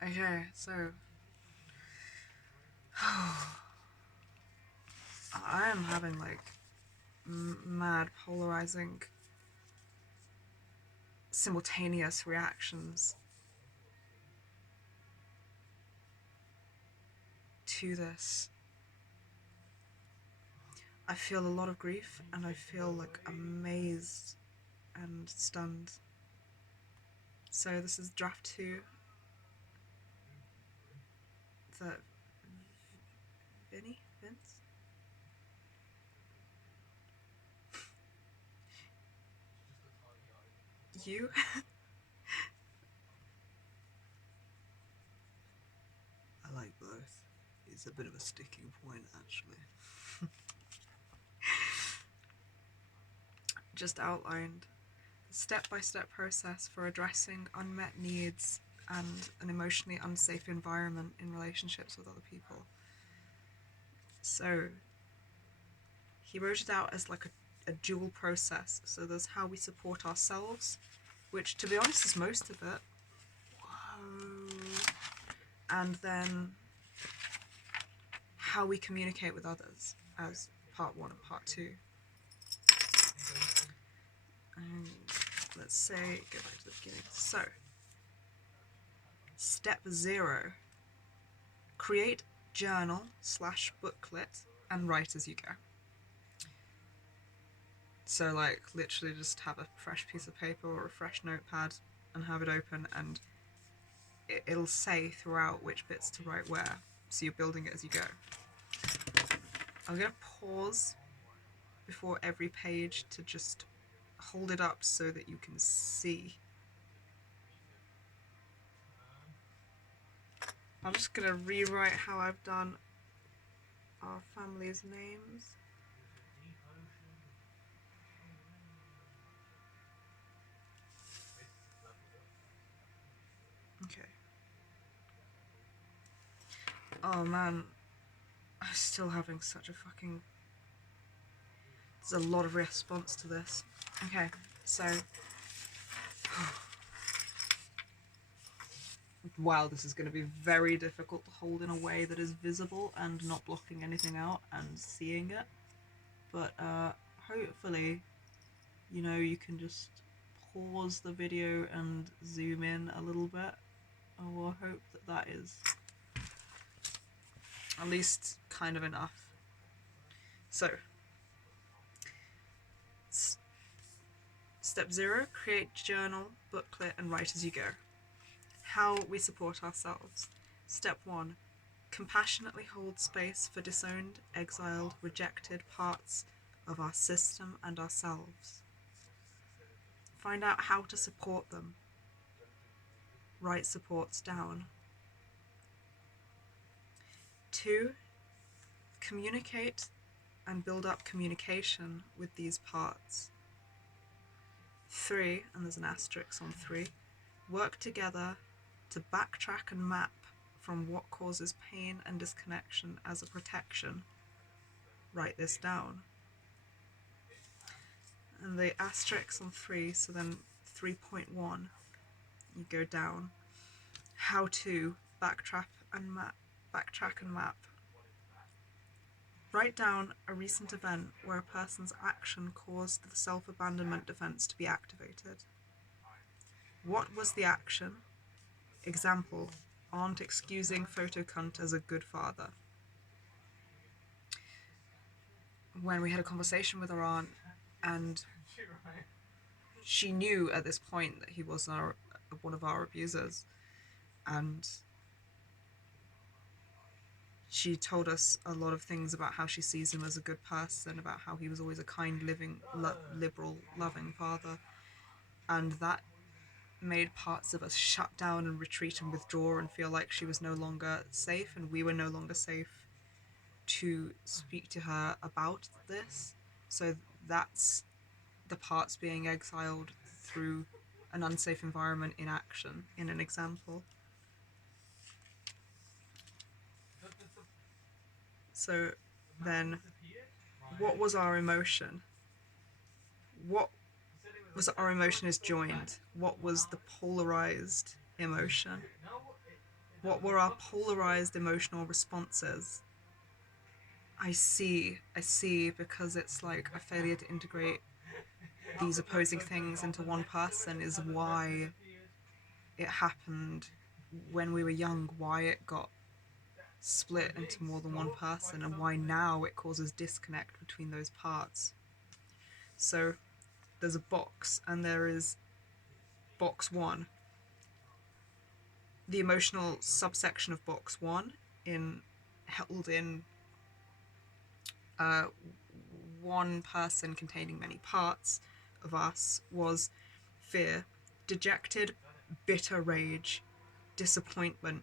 Okay, so I am having like mad polarizing simultaneous reactions to this. I feel a lot of grief and I feel like amazed and stunned. So this is draft 2 that Vince? You? I like both. It's a bit of a sticking point actually. Just outlined a step-by-step process for addressing unmet needs and an emotionally unsafe environment in relationships with other people. So he wrote it out as like a dual process. So there's how we support ourselves, which to be honest is most of it. Whoa. And then how we communicate with others as part 1 and part 2. And let's say, go back to the beginning. So, step 0, create journal/booklet and write as you go. So like literally just have a fresh piece of paper or a fresh notepad and have it open, and it'll say throughout which bits to write where, so you're building it as you go. I'm going to pause before every page to just hold it up so that you can see. I'm just going to rewrite how I've done our family's names. Okay. Oh man, I'm still having such a fucking... There's a lot of response to this. Okay, so... Wow, this is going to be very difficult to hold in a way that is visible and not blocking anything out and seeing it. But hopefully, you know, you can just pause the video and zoom in a little bit. I will hope that that is at least kind of enough. So, step 0, create journal, booklet and write as you go. How we support ourselves. Step 1, compassionately hold space for disowned, exiled, rejected parts of our system and ourselves. Find out how to support them. Write supports down. 2, communicate and build up communication with these parts. 3, and there's an asterisk on 3, work together to backtrack and map from what causes pain and disconnection as a protection. Write this down. And the asterisk on 3, so then 3.1, you go down. How to backtrack and map. Write down a recent event where a person's action caused the self-abandonment defense to be activated. What was the action? Example, aunt excusing photo cunt as a good father. When we had a conversation with our aunt, and she knew at this point that he was one of our abusers, and she told us a lot of things about how she sees him as a good person, about how he was always a kind, living, liberal, loving father, and that made parts of us shut down and retreat and withdraw and feel like she was no longer safe and we were no longer safe to speak to her about this. So that's the parts being exiled through an unsafe environment in action, in an example. So then, what was our emotion? What was our emotion is joined? What was the polarized emotion? What were our polarized emotional responses? I see, because it's like a failure to integrate these opposing things into one person is why it happened when we were young, why it got split into more than one person, and why now it causes disconnect between those parts. So there's a box, and there is box 1. The emotional subsection of box 1 held in one person containing many parts of us was fear, dejected, bitter rage, disappointment,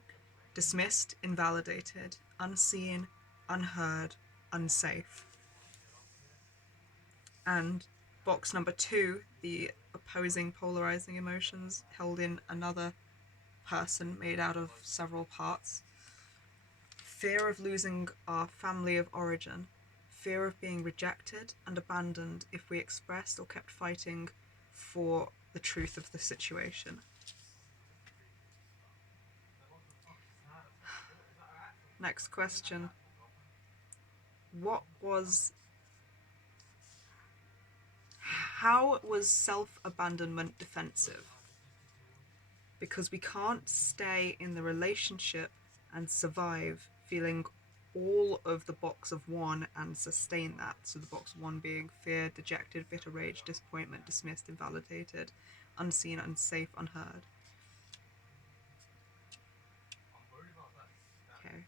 dismissed, invalidated, unseen, unheard, unsafe. And box number 2, the opposing polarizing emotions held in another person made out of several parts. Fear of losing our family of origin, fear of being rejected and abandoned if we expressed or kept fighting for the truth of the situation. Next question. How was self-abandonment defensive? Because we can't stay in the relationship and survive feeling all of the box of 1 and sustain that. So the box 1 being fear, dejected, bitter rage, disappointment, dismissed, invalidated, unseen, unsafe, unheard. Okay.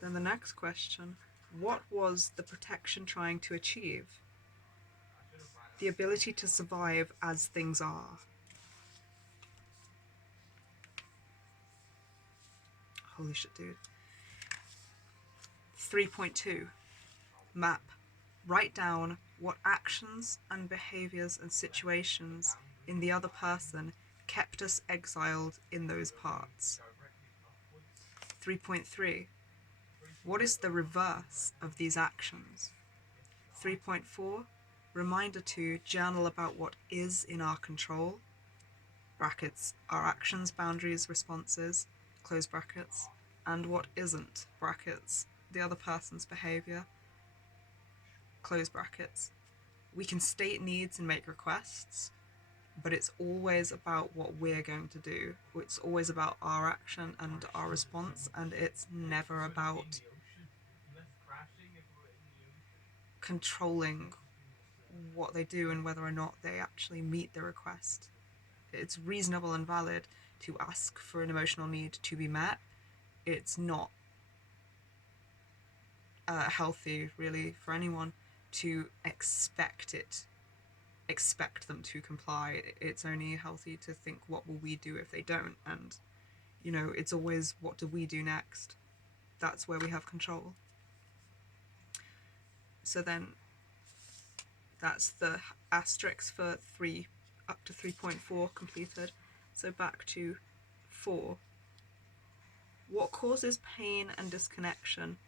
Then the next question. What was the protection trying to achieve? The ability to survive as things are. Holy shit, dude. 3.2. Map. Write down what actions and behaviours and situations in the other person kept us exiled in those parts. 3.3. What is the reverse of these actions? 3.4. Reminder to journal about what is in our control, brackets, our actions, boundaries, responses, close brackets, and what isn't, brackets, the other person's behaviour, close brackets. We can state needs and make requests, but it's always about what we're going to do. It's always about our action and our response, and it's never about controlling what they do and whether or not they actually meet the request. It's reasonable and valid to ask for an emotional need to be met. It's not healthy, really, for anyone to expect them to comply. It's only healthy to think, what will we do if they don't? And, you know, it's always, what do we do next? That's where we have control. So then that's the asterisk for 3 up to 3.4 completed. So back to 4. What causes pain and disconnection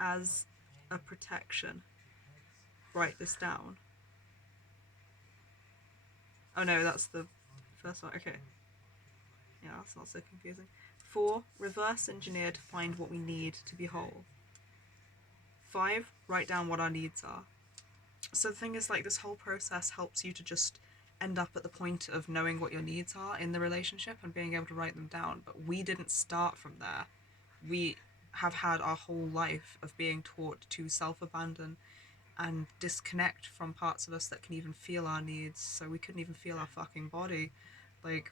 as a protection? Write this down. Oh no, that's the first one. Okay. Yeah, that's not so confusing. 4. Reverse engineer to find what we need to be whole. 5. Write down what our needs are. So the thing is, like, this whole process helps you to just end up at the point of knowing what your needs are in the relationship and being able to write them down. But we didn't start from there. We have had our whole life of being taught to self-abandon and disconnect from parts of us that can even feel our needs. So we couldn't even feel our fucking body. Like,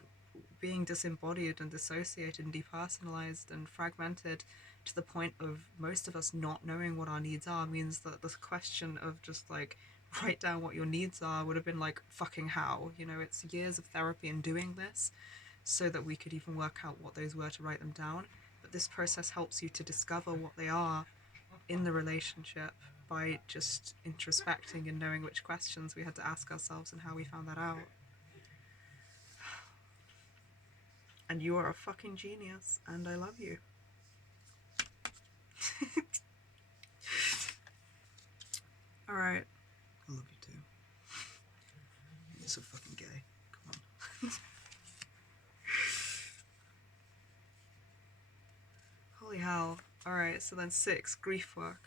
being disembodied and dissociated and depersonalized and fragmented to the point of most of us not knowing what our needs are means that the question of just like, write down what your needs are would have been like, fucking how? You know, it's years of therapy and doing this so that we could even work out what those were to write them down. But this process helps you to discover what they are in the relationship by just introspecting and knowing which questions we had to ask ourselves and how we found that out. And you are a fucking genius, and I love you. Alright. I love you too. You're so fucking gay. Come on. Holy hell. Alright, so then 6, grief work.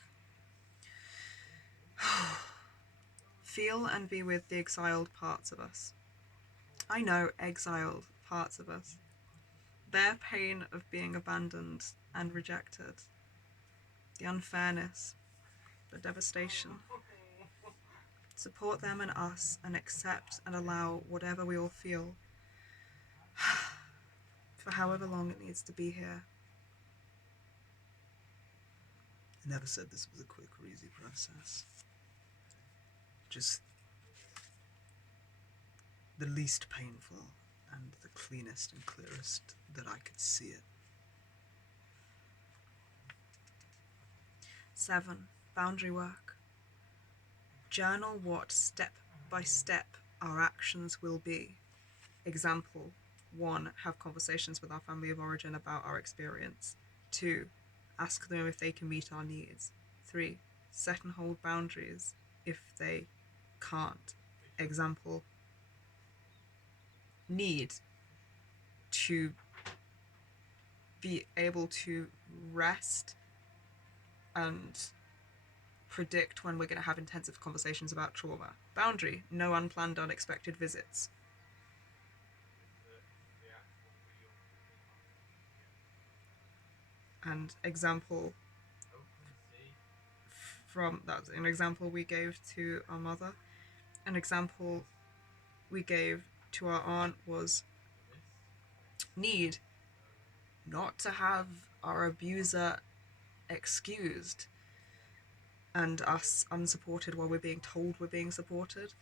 Feel and be with the exiled parts of us. I know, exiled parts of us. Their pain of being abandoned and rejected. The unfairness. The devastation. Support them and us and accept and allow whatever we all feel for however long it needs to be here. I never said this was a quick or easy process. Just the least painful and the cleanest and clearest that I could see it. 7, boundary work. Journal what step by step our actions will be. Example, 1, have conversations with our family of origin about our experience. 2, ask them if they can meet our needs. 3, set and hold boundaries if they can't. Example, need to be able to rest and predict when we're going to have intensive conversations about trauma. Boundary, no unplanned, unexpected visits. And example, that's an example we gave to our mother. An example we gave to our aunt was need not to have our abuser excused and us unsupported while we're being told we're being supported.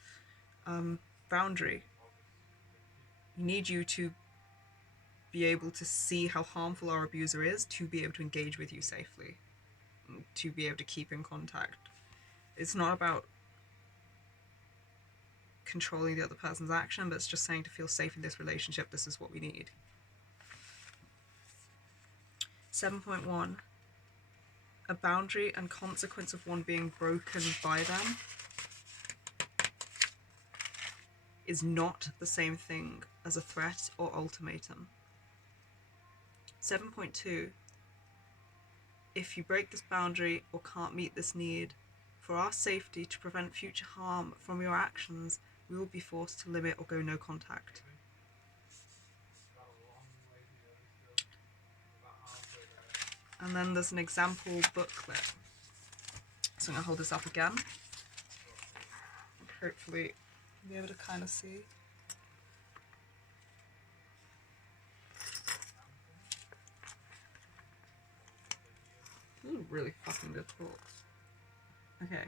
Boundary, need you to be able to see how harmful our abuser is to be able to engage with you safely, to be able to keep in contact. It's not about controlling the other person's action, but it's just saying to feel safe in this relationship, this is what we need. 7.1, a boundary and consequence of one being broken by them is not the same thing as a threat or ultimatum. 7.2, if you break this boundary or can't meet this need, for our safety to prevent future harm from your actions, we will be forced to limit or go no contact. And then there's an example booklet. So I'm going to hold this up again. Hopefully you'll be able to kind of see. Ooh, really fucking good talks. Okay.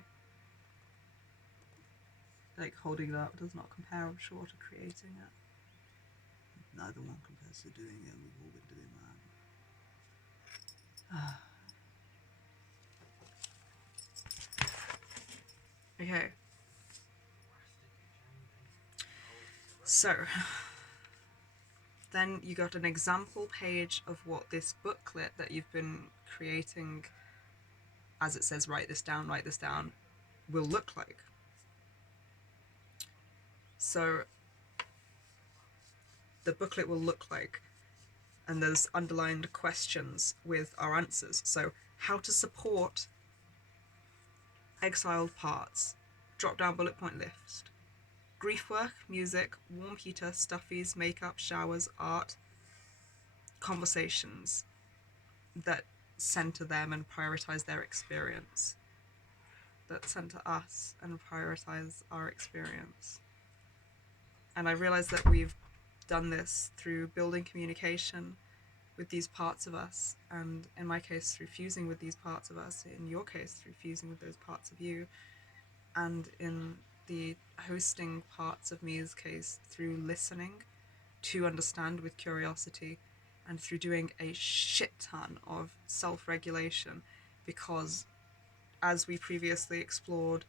Like, holding it up does not compare, I'm sure, to creating it. Neither one compares to doing it, we've all been doing that. Okay. So, then you got an example page of what this booklet that you've been creating, as it says write this down, will look like. So the booklet will look like, and there's underlined questions with our answers. So how to support exiled parts, drop down bullet point list. Grief work, music, warm heater, stuffies, makeup, showers, art, conversations that center them and prioritize their experience, that center us and prioritize our experience. And I realize that we've done this through building communication with these parts of us, and in my case through fusing with these parts of us, in your case through fusing with those parts of you, and in the hosting parts of me's case through listening to understand with curiosity, and through doing a shit ton of self-regulation, because as we previously explored,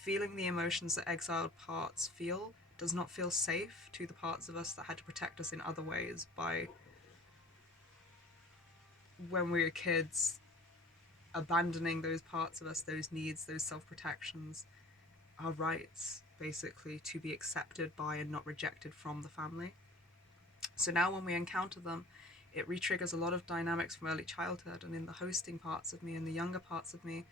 feeling the emotions that exiled parts feel does not feel safe to the parts of us that had to protect us in other ways by, when we were kids, abandoning those parts of us, those needs, those self-protections, our rights, basically, to be accepted by and not rejected from the family. So now when we encounter them It re-triggers a lot of dynamics from early childhood, and in the hosting parts of me and the younger parts of me,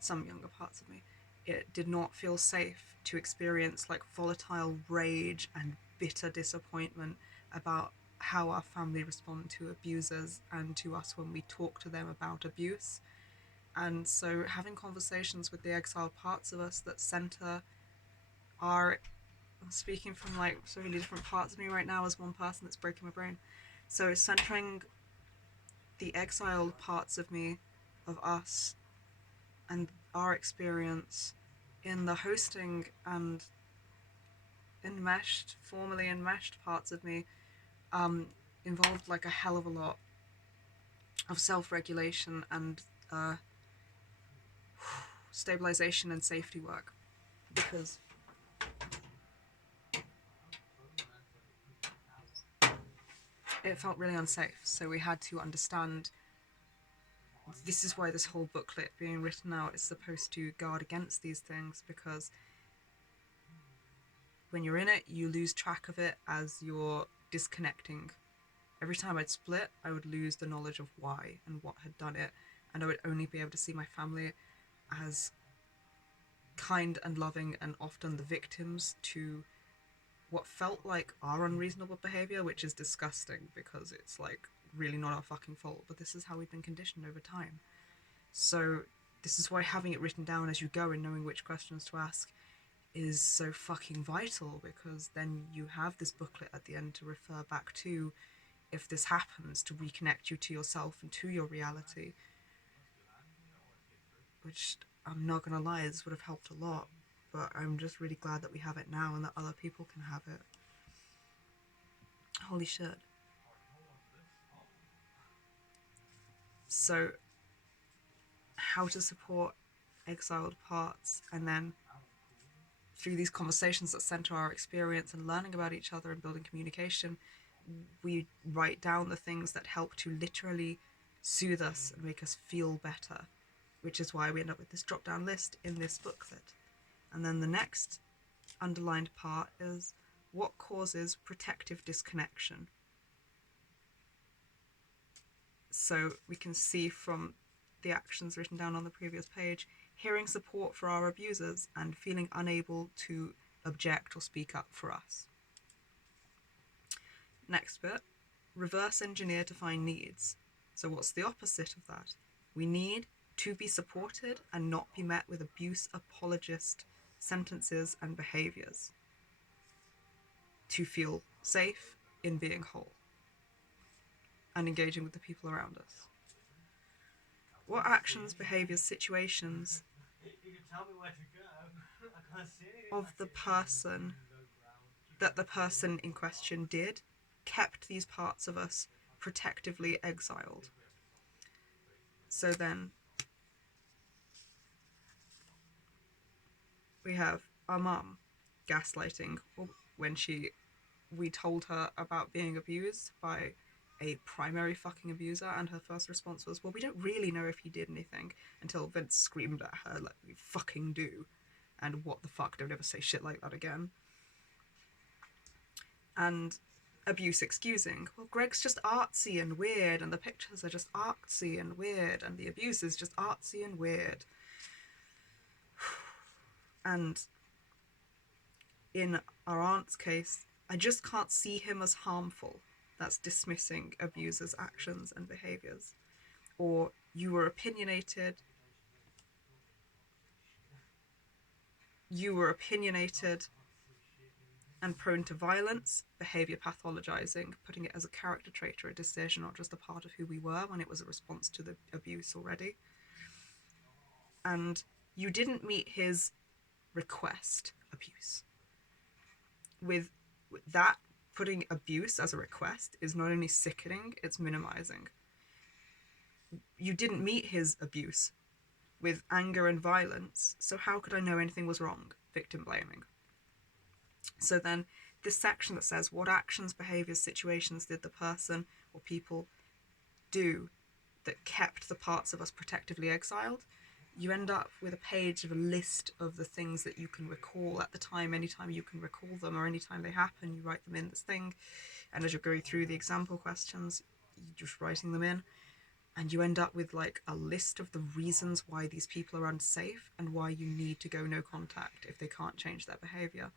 some younger parts of me, it did not feel safe to experience like volatile rage and bitter disappointment about how our family respond to abusers and to us when we talk to them about abuse. And so having conversations with the exiled parts of us that center our, I'm speaking from like so many different parts of me right now as one person that's breaking my brain. So centering the exiled parts of me, of us, and our experience in the hosting and enmeshed, formally enmeshed parts of me, um, involved like a hell of a lot of self-regulation and stabilization and safety work, because it felt really unsafe. So we had to understand, this is why this whole booklet being written out is supposed to guard against these things, because when you're in it, you lose track of it as you're disconnecting. Every time I'd split, I would lose the knowledge of why and what had done it, and I would only be able to see my family as kind and loving and often the victims to what felt like our unreasonable behavior, which is disgusting because it's like really not our fucking fault, but this is how we've been conditioned over time. So this is why having it written down as you go and knowing which questions to ask is so fucking vital, because then you have this booklet at the end to refer back to if this happens, to reconnect you to yourself and to your reality, which I'm not gonna lie, this would have helped a lot, but I'm just really glad that we have it now and that other people can have it. Holy shit. So how to support exiled parts, and then through these conversations that center our experience and learning about each other and building communication, we write down the things that help to literally soothe us and make us feel better, which is why we end up with this drop down list in this booklet. And then the next underlined part is what causes protective disconnection. So we can see from the actions written down on the previous page, hearing support for our abusers and feeling unable to object or speak up for us. Next bit, reverse engineer to find needs. So what's the opposite of that? We need to be supported and not be met with abuse apologist sentences and behaviours to feel safe in being whole and engaging with the people around us. What actions, behaviours, situations of the person that the person in question did kept these parts of us protectively exiled? So then we have our mum gaslighting when we told her about being abused by a primary fucking abuser, and her first response was, well, we don't really know if he did anything, until Vince screamed at her like, we fucking do, and what the fuck, don't ever say shit like that again. And abuse excusing, well, Greg's just artsy and weird, and the pictures are just artsy and weird, and the abuse is just artsy and weird. And in our aunt's case, I just can't see him as harmful. That's dismissing abusers' actions and behaviours. Or you were opinionated and prone to violence, behaviour pathologizing, putting it as a character trait or a decision, not just a part of who we were when it was a response to the abuse already. And you didn't meet his request, abuse. With that, putting abuse as a request is not only sickening, it's minimising. You didn't meet his abuse with anger and violence, so how could I know anything was wrong? Victim blaming. So then this section that says what actions, behaviours, situations did the person or people do that kept the parts of us protectively exiled, you end up with a page of a list of the things that you can recall at the time. Anytime you can recall them or anytime they happen, you write them in this thing. And as you're going through the example questions, just writing them in, and you end up with like a list of the reasons why these people are unsafe and why you need to go no contact if they can't change their behavior,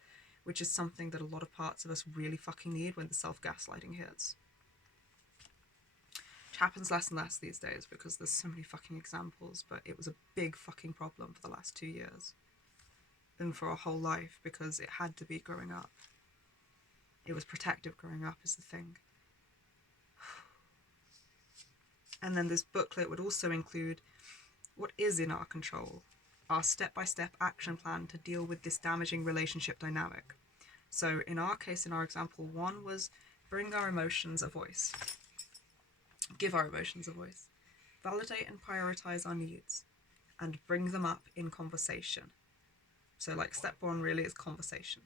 which is something that a lot of parts of us really fucking need when the self-gaslighting hits. Which happens less and less these days because there's so many fucking examples, but it was a big fucking problem for the last 2 years and for our whole life because it had to be growing up. It was protective growing up is the thing. And then this booklet would also include what is in our control, our step-by-step action plan to deal with this damaging relationship dynamic. So in our case, in our example, 1 was bring our emotions a voice. Give our emotions a voice. Validate and prioritize our needs and bring them up in conversation. So like step 1 really is conversation.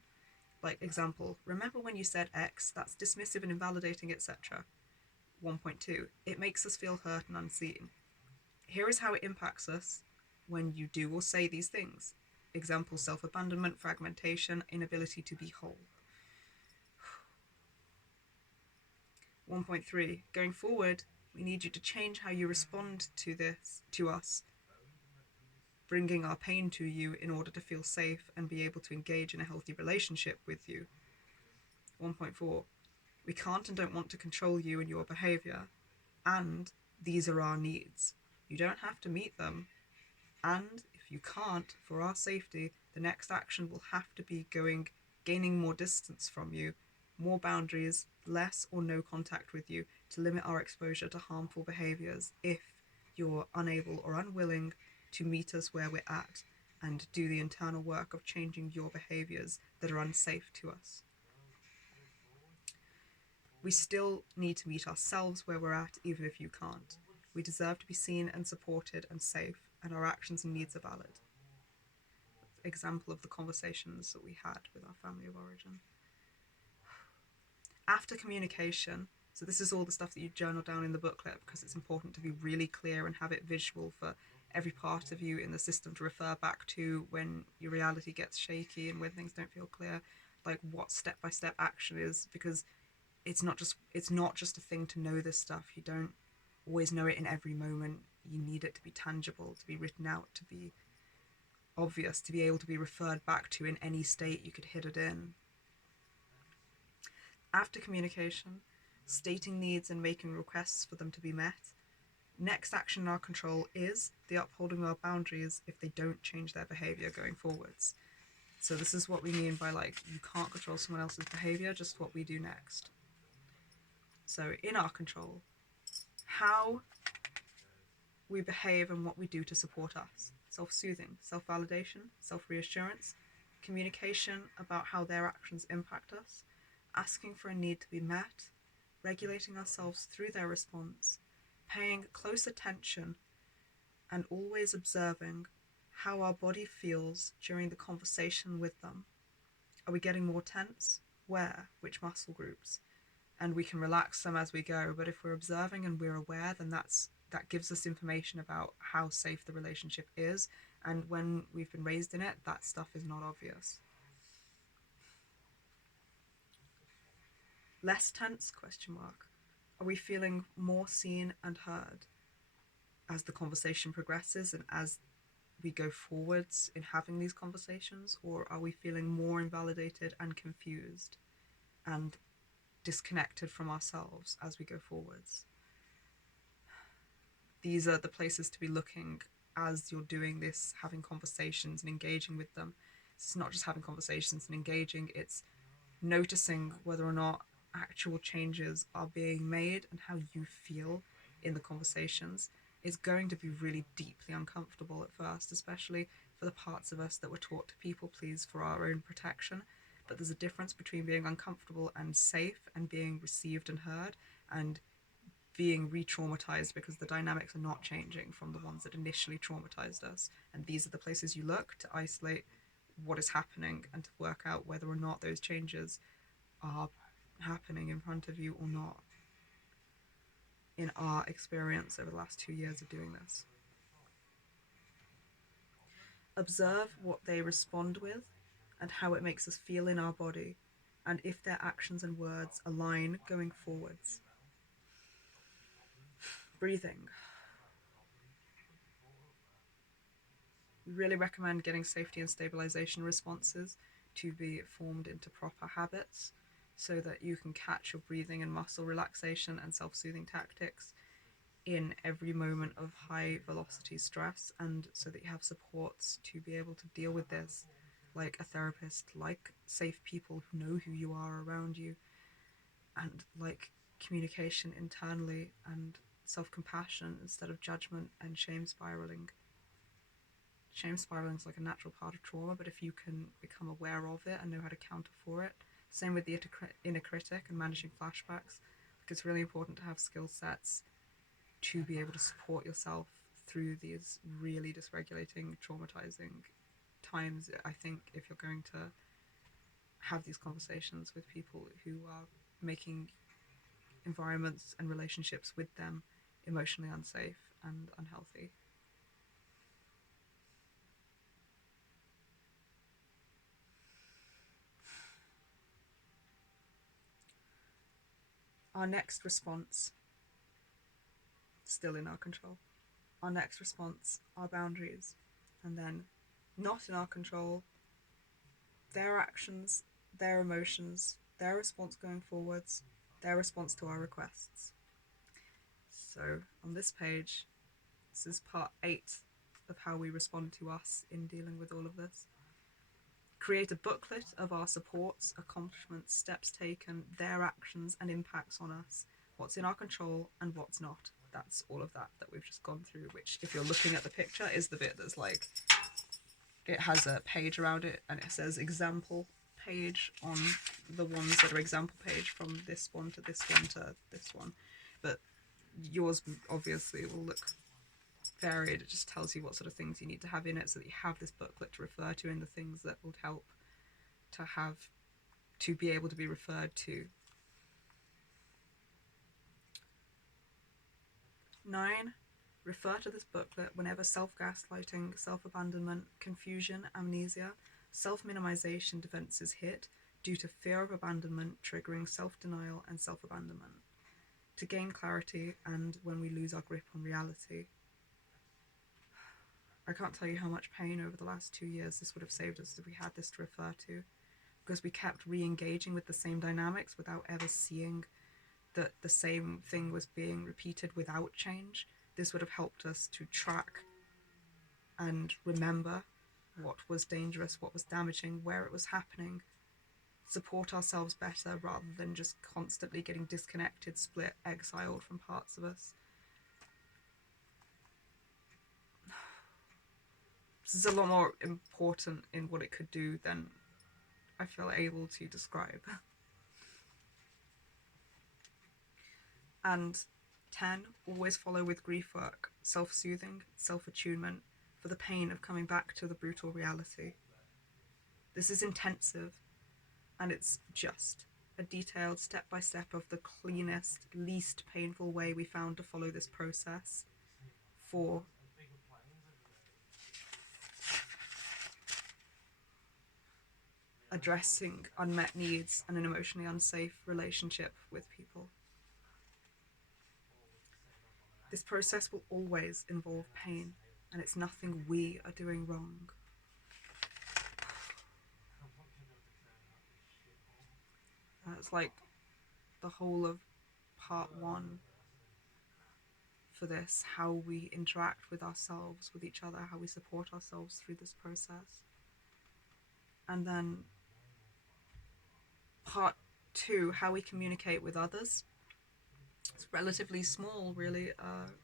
Like example, remember when you said X, that's dismissive and invalidating, etc. 1.2, it makes us feel hurt and unseen. Here is how it impacts us when you do or say these things. Example, self-abandonment, fragmentation, inability to be whole. 1.3, going forward, we need you to change how you respond to us, bringing our pain to you in order to feel safe and be able to engage in a healthy relationship with you. 1.4, we can't and don't want to control you and your behaviour, and these are our needs. You don't have to meet them, and if you can't, for our safety, the next action will have to be gaining more distance from you, more boundaries, less or no contact with you to limit our exposure to harmful behaviours if you're unable or unwilling to meet us where we're at and do the internal work of changing your behaviours that are unsafe to us. We still need to meet ourselves where we're at, even if you can't. We deserve to be seen and supported and safe, and our actions and needs are valid. Example of the conversations that we had with our family of origin. After communication, so this is all the stuff that you journal down in the booklet because it's important to be really clear and have it visual for every part of you in the system to refer back to when your reality gets shaky and when things don't feel clear, like what step-by-step action is, because it's not just a thing to know this stuff. You don't always know it in every moment. You need it to be tangible, to be written out, to be obvious, to be able to be referred back to in any state you could hit it in. After communication, stating needs and making requests for them to be met, next action in our control is the upholding of our boundaries if they don't change their behaviour going forwards. So this is what we mean by like, you can't control someone else's behaviour, just what we do next. So in our control, how we behave and what we do to support us. Self-soothing, self-validation, self-reassurance, communication about how their actions impact us, asking for a need to be met, regulating ourselves through their response, paying close attention and always observing how our body feels during the conversation with them. Are we getting more tense? Where? Which muscle groups? And we can relax them as we go, but if we're observing and we're aware, then that gives us information about how safe the relationship is, and when we've been raised in it, that stuff is not obvious. Less tense? Question mark. Are we feeling more seen and heard as the conversation progresses and as we go forwards in having these conversations, or are we feeling more invalidated and confused and disconnected from ourselves as we go forwards? These are the places to be looking as you're doing this, having conversations and engaging with them. It's not just having conversations and engaging, it's noticing whether or not actual changes are being made and how you feel in the conversations. Is going to be really deeply uncomfortable at first, especially for the parts of us that were taught to people please for our own protection. But there's a difference between being uncomfortable and safe and being received and heard and being re-traumatized, because the dynamics are not changing from the ones that initially traumatized us. And these are the places you look to isolate what is happening and to work out whether or not those changes are happening in front of you or not. In our experience over the last 2 years of doing this, observe what they respond with and how it makes us feel in our body, and if their actions and words align going forwards. Breathing. We really recommend getting safety and stabilization responses to be formed into proper habits so that you can catch your breathing and muscle relaxation and self-soothing tactics in every moment of high velocity stress, and so that you have supports to be able to deal with this, like a therapist, like safe people who know who you are around you, and like communication internally and self-compassion instead of judgment and shame spiraling. Shame spiraling is like a natural part of trauma, but if you can become aware of it and know how to counter for it, same with the inner critic and managing flashbacks. Like, it's really important to have skill sets to be able to support yourself through these really dysregulating, traumatizing times. I think if you're going to have these conversations with people who are making environments and relationships with them emotionally unsafe and unhealthy. Our next response, still in our control. Our next response, our boundaries. And then, not in our control, their actions, their emotions, their response going forwards, their response to our requests. So, on this page, this is part 8 of how we respond to us in dealing with all of this. Create a booklet of our supports, accomplishments, steps taken, their actions and impacts on us, what's in our control and what's not. That's all of that we've just gone through, which, if you're looking at the picture, is the bit that's like, it has a page around it and it says example page on the ones that are example page, from this one to this one to this one. But yours obviously will look varied. It just tells you what sort of things you need to have in it so that you have this booklet to refer to, and the things that will help to be able to be referred to. 9. Refer to this booklet whenever self-gaslighting, self-abandonment, confusion, amnesia, self-minimization defenses hit due to fear of abandonment triggering self-denial and self-abandonment, to gain clarity and when we lose our grip on reality. I can't tell you how much pain over the last 2 years this would have saved us if we had this to refer to, because we kept re-engaging with the same dynamics without ever seeing that the same thing was being repeated without change. This would have helped us to track and remember what was dangerous, what was damaging, where it was happening, support ourselves better rather than just constantly getting disconnected, split, exiled from parts of us. This is a lot more important in what it could do than I feel able to describe. And 10, always follow with grief work, self-soothing, self-attunement, for the pain of coming back to the brutal reality. This is intensive, and it's just a detailed step-by-step of the cleanest, least painful way we found to follow this process for addressing unmet needs and an emotionally unsafe relationship with people. This process will always involve pain, and it's nothing we are doing wrong. That's like the whole of part 1 for this, how we interact with ourselves, with each other, how we support ourselves through this process. And then part 2, how we communicate with others. It's relatively small, really,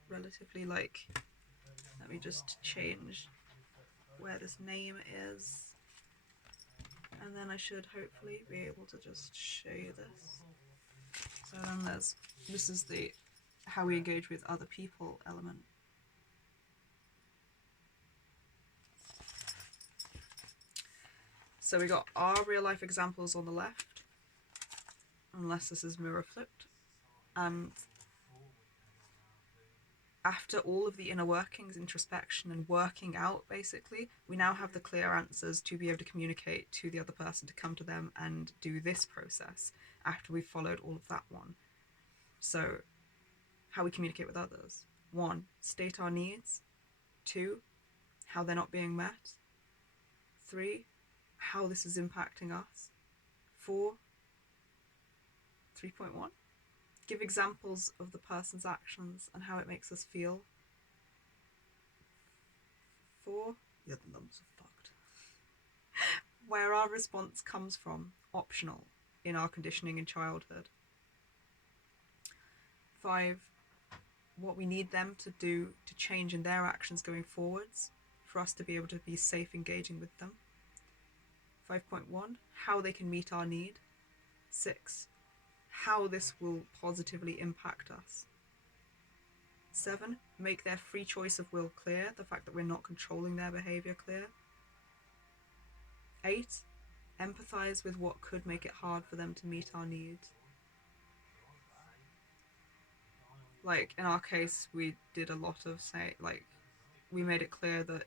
relatively like, let me just change where this name is, and then I should hopefully be able to just show you this. So then this is the how we engage with other people element. So we got our real life examples on the left, unless this is mirror flipped, and after all of the inner workings, introspection and working out, basically, we now have the clear answers to be able to communicate to the other person, to come to them and do this process after we've followed all of that one. So how we communicate with others. 1, state our needs. 2, how they're not being met. 3, how this is impacting us. 4, 3.1, give examples of the person's actions and how it makes us feel. 4, yeah, the numbers are fucked. Where our response comes from, optional in our conditioning in childhood. 5, what we need them to do to change in their actions going forwards for us to be able to be safe engaging with them. 5.1, how they can meet our need. 6, how this will positively impact us. 7, make their free choice of will clear, the fact that we're not controlling their behaviour clear. 8, empathise with what could make it hard for them to meet our needs. Like, in our case, we did a lot of, we made it clear that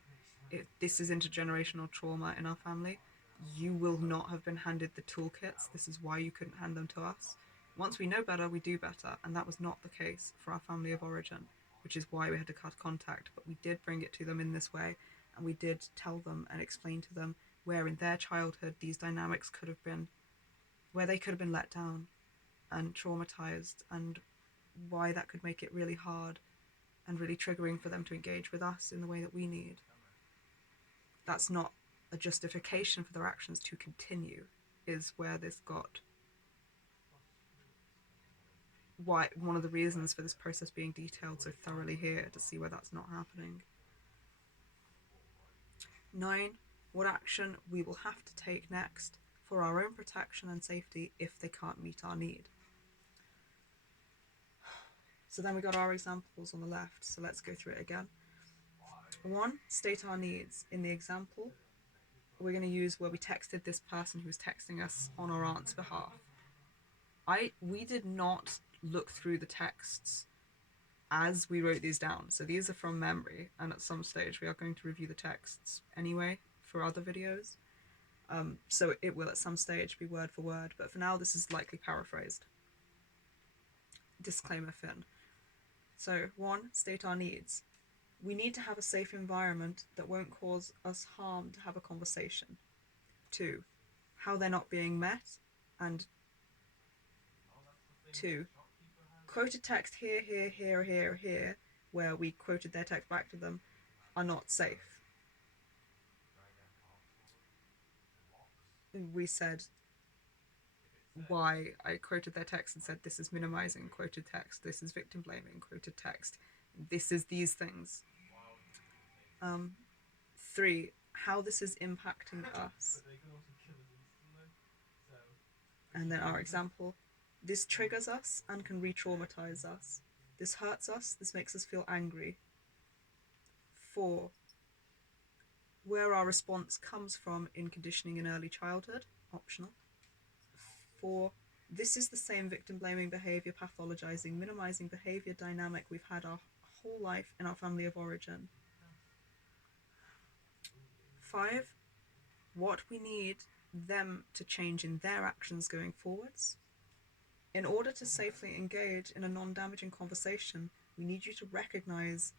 if this is intergenerational trauma in our family, you will not have been handed the toolkits. This is why you couldn't hand them to us. Once we know better, we do better, and that was not the case for our family of origin, which is why we had to cut contact. But we did bring it to them in this way, and we did tell them and explain to them where in their childhood these dynamics could have been, where they could have been let down and traumatized, and why that could make it really hard and really triggering for them to engage with us in the way that we need. That's not a justification for their actions to continue, is where this got, why one of the reasons for this process being detailed so thoroughly here, to see where that's not happening. 9, what action we will have to take next for our own protection and safety if they can't meet our need. So then we got our examples on the left, so let's go through it again. 1, state our needs. In the example, we're going to use where we texted this person who was texting us on our aunt's behalf. We did not look through the texts as we wrote these down, so these are from memory, and at some stage we are going to review the texts anyway for other videos, so it will at some stage be word for word, but for now this is likely paraphrased. Disclaimer Finn. So 1, state our needs. We need to have a safe environment that won't cause us harm to have a conversation. 2, how they're not being met, and 2, quoted text here, where we quoted their text back to them, are not safe. We said why I quoted their text and said this is minimising, quoted text, this is victim blaming, quoted text, this is these things. 3, how this is impacting us. And then our example, this triggers us and can re-traumatize us. This hurts us, this makes us feel angry. 4, where our response comes from in conditioning in early childhood, optional. 4, this is the same victim blaming behaviour, pathologizing, minimizing behaviour dynamic we've had our whole life in our family of origin. 5, what we need them to change in their actions going forwards. In order to safely engage in a non-damaging conversation, we need you to recognize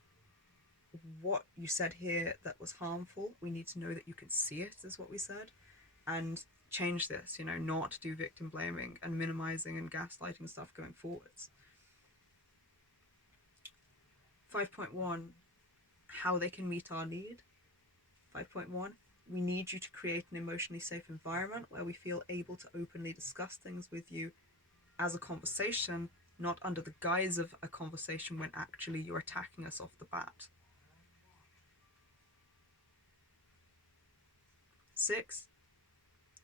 what you said here that was harmful. We need to know that you can see it, is what we said, and change this, not do victim blaming and minimizing and gaslighting stuff going forwards. 5.1, how they can meet our need. 5.1, we need you to create an emotionally safe environment where we feel able to openly discuss things with you as a conversation, not under the guise of a conversation when actually you're attacking us off the bat. 6,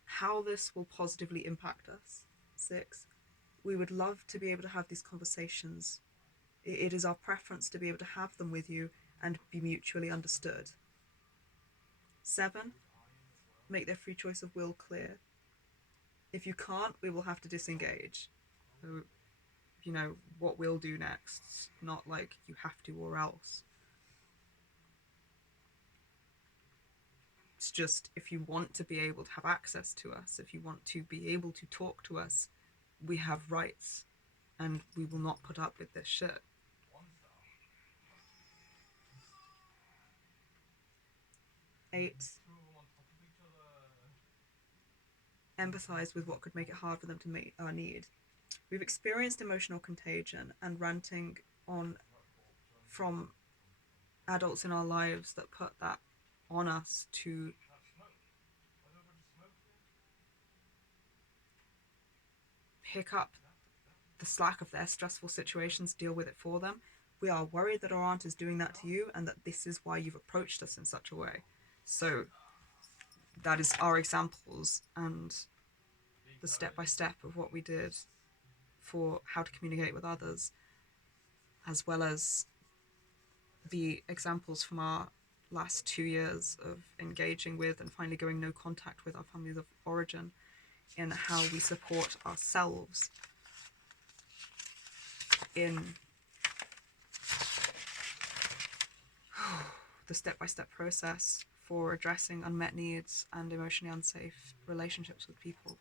how this will positively impact us. 6, we would love to be able to have these conversations. It is our preference to be able to have them with you and be mutually understood. 7, make their free choice of will clear. If you can't, we will have to disengage. So, what we'll do next, not like you have to or else. It's just, if you want to be able to have access to us, if you want to be able to talk to us, we have rights, and we will not put up with this shit. hate, empathize with what could make it hard for them to meet our need. We've experienced emotional contagion and ranting on from adults in our lives that put that on us to pick up the slack of their stressful situations, deal with it for them. We are worried that our aunt is doing that to you and that this is why you've approached us in such a way. So that is our examples and the step-by-step of what we did for how to communicate with others, as well as the examples from our last 2 years of engaging with and finally going no contact with our families of origin in how we support ourselves in the step-by-step process for addressing unmet needs and emotionally unsafe relationships with people.